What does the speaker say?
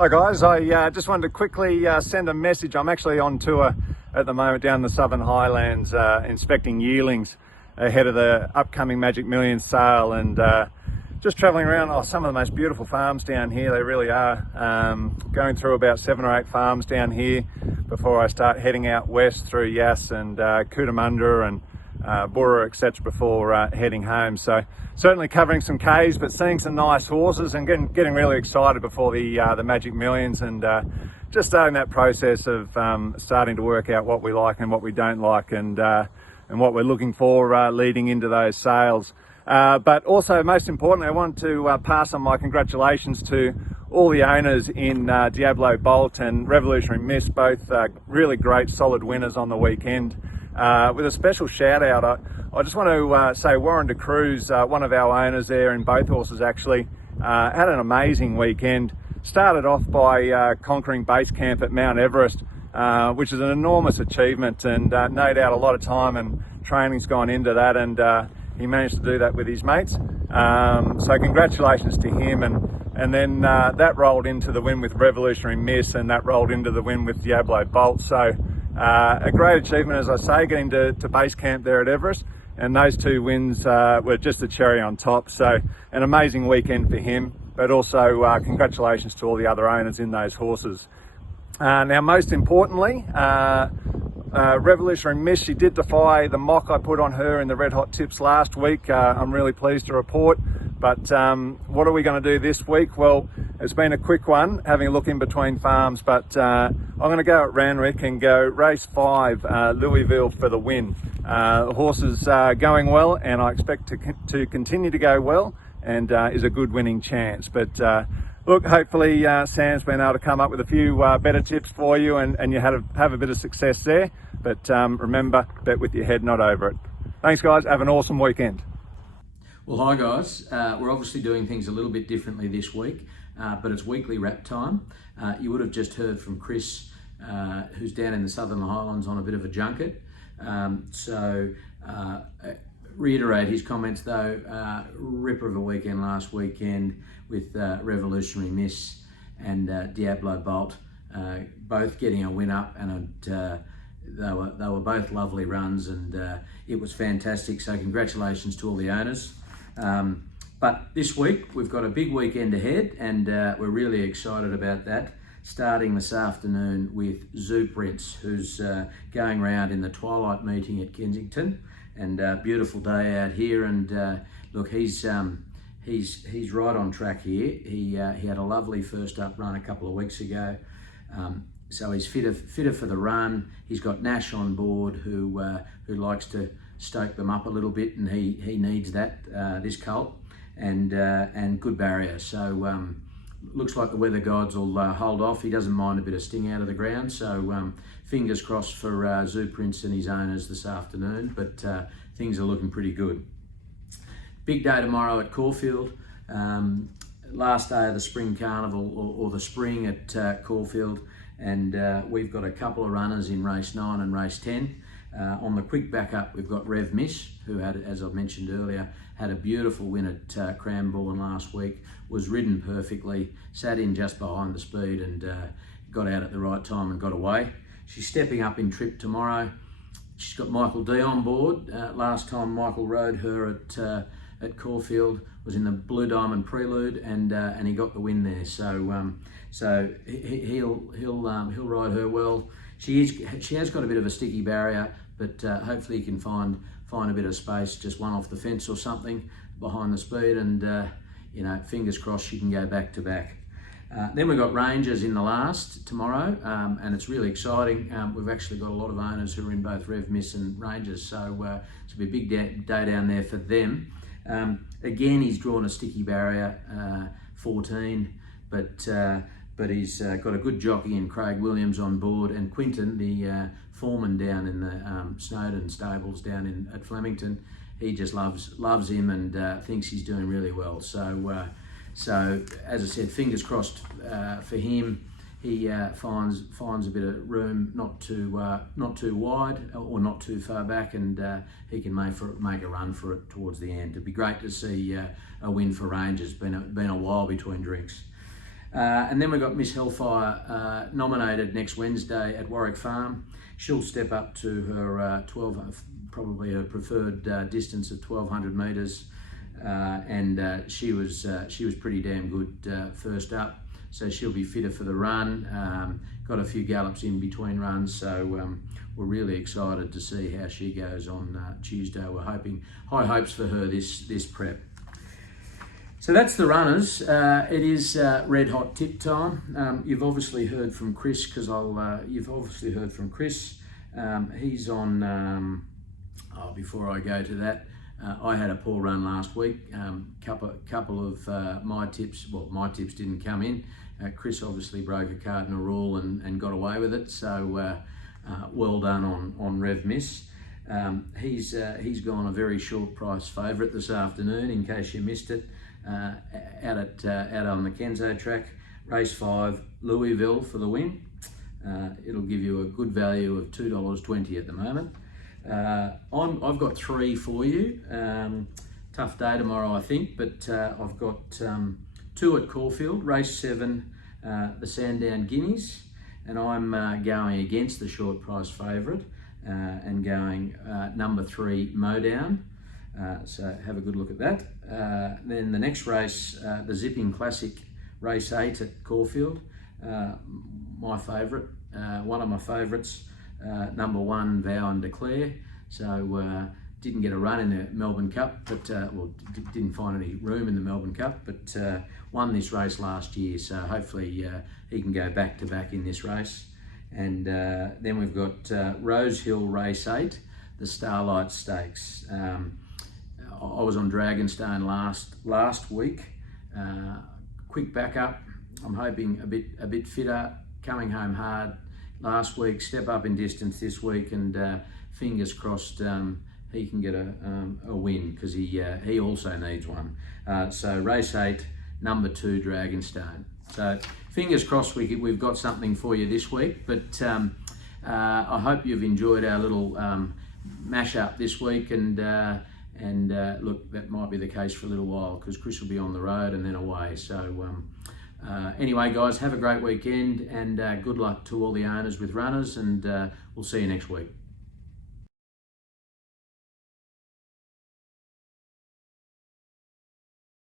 Hi guys, I just wanted to quickly send a message. I'm actually on tour at the moment down the Southern Highlands inspecting yearlings ahead of the upcoming Magic Millions sale, and just travelling around some of the most beautiful farms down here. They really are. Going through about 7 or 8 farms down here before I start heading out west through Yass and Cootamundra and Bura, etc. before heading home. So certainly covering some Ks, but seeing some nice horses and getting really excited before the Magic Millions, and just starting that process of starting to work out what we like and what we don't like, and what we're looking for leading into those sales. But also, most importantly, I want to pass on my congratulations to all the owners in Diablo Bolt and Revolutionary Miss, both really great solid winners on the weekend. With a special shout out, I just want to say Warren de Cruz, one of our owners there in both horses, actually had an amazing weekend. Started off by conquering base camp at Mount Everest, which is an enormous achievement, and no doubt a lot of time and training's gone into that, and he managed to do that with his mates. So congratulations to him, and then that rolled into the win with Revolutionary Miss, and that rolled into the win with Diablo Bolt. So a great achievement, as I say, getting to base camp there at Everest, and those 2 wins were just a cherry on top. So an amazing weekend for him, but also congratulations to all the other owners in those horses. Now, most importantly, Revolutionary Miss, she did defy the mock I put on her in the Red Hot Tips last week. I'm really pleased to report. But what are we going to do this week? Well, it's been a quick one, having a look in between farms, but I'm going to go at Randwick and go race 5, Louisville, for the win. The horse is going well, and I expect to continue to go well, and is a good winning chance. But look, hopefully Sam's been able to come up with a few better tips for you, and you have a bit of success there. But remember, bet with your head, not over it. Thanks guys, have an awesome weekend. Well, hi guys. We're obviously doing things a little bit differently this week, but it's weekly wrap time. You would have just heard from Chris, who's down in the Southern Highlands on a bit of a junket. Reiterate his comments though, ripper of a weekend last weekend with Revolutionary Miss and Diablo Bolt, both getting a win up, and they were both lovely runs, and it was fantastic. So congratulations to all the owners. But this week we've got a big weekend ahead, and we're really excited about that. Starting this afternoon with Zoo Prince, who's going round in the twilight meeting at Kensington, and beautiful day out here. And look, he's right on track here. He had a lovely first up run a couple of weeks ago, so he's fitter for the run. He's got Nash on board, who likes to stoke them up a little bit, and he needs that, this colt, and good barrier. So looks like the weather gods will hold off. He doesn't mind a bit of sting out of the ground, so fingers crossed for Zoo Prince and his owners this afternoon, but things are looking pretty good. Big day tomorrow at Caulfield, last day of the spring carnival, or the spring at Caulfield, and we've got a couple of runners in race 9 and race 10. On the quick backup, we've got Rev Miss, who had, as I mentioned earlier, had a beautiful win at Cranbourne last week, was ridden perfectly, sat in just behind the speed, and got out at the right time and got away. She's stepping up in trip tomorrow. She's got Michael D on board. Last time Michael rode her at Caulfield was in the Blue Diamond Prelude, and he got the win there. So he'll ride her well. She has got a bit of a sticky barrier, but hopefully he can find a bit of space, just one off the fence or something behind the speed, and fingers crossed she can go back to back. Then we've got Rangers in the last tomorrow, and it's really exciting. We've actually got a lot of owners who are in both Rev Miss and Rangers, so it'll be a big day down there for them. Again, he's drawn a sticky barrier, 14, but he's got a good jockey in Craig Williams on board, and Quinton, the foreman down in the Snowden stables down at Flemington, he just loves him and thinks he's doing really well. So as I said, fingers crossed for him. He finds a bit of room, not too wide or not too far back, and he can make a run for it towards the end. It'd be great to see a win for Rangers. Been a while between drinks. And then we've got Miss Hellfire nominated next Wednesday at Warwick Farm. She'll step up to her probably her preferred distance of 1200 metres, and she was pretty damn good first up. So she'll be fitter for the run. Got a few gallops in between runs, so we're really excited to see how she goes on Tuesday. We're hoping high hopes for her this prep. So that's the runners. It is red hot tip time. You've obviously heard from Chris, because you've obviously heard from Chris. He's on. Before I go to that, I had a poor run last week. Couple of my tips didn't come in. Chris obviously broke a cardinal rule and got away with it. So well done on Rev Miss. He's gone a very short price favourite this afternoon, in case you missed it. Out on the Kenzo track, race 5, Louisville for the win. It'll give you a good value of $2.20 at the moment. I've got 3 for you. Tough day tomorrow, I think, but I've got 2 at Caulfield, race 7, the Sandown Guineas, and I'm going against the short price favourite and going number 3, Modown. So have a good look at that. Then the next race, the Zipping Classic, race 8 at Caulfield. My favourite, one of my favourites, number 1, Vow and Declare. So didn't get a run in the Melbourne Cup, but didn't find any room in the Melbourne Cup, but won this race last year. So hopefully he can go back to back in this race. And then we've got Rose Hill race 8, the Starlight Stakes. I was on Dragonstone last week. Quick backup. I'm hoping a bit fitter. Coming home hard last week. Step up in distance this week, and fingers crossed he can get a win, because he also needs one. So race 8, number 2, Dragonstone. So fingers crossed we've got something for you this week. But I hope you've enjoyed our little mash-up this week, and look, that might be the case for a little while, because Chris will be on the road and then away. So anyway, guys, have a great weekend, and good luck to all the owners with runners, and we'll see you next week.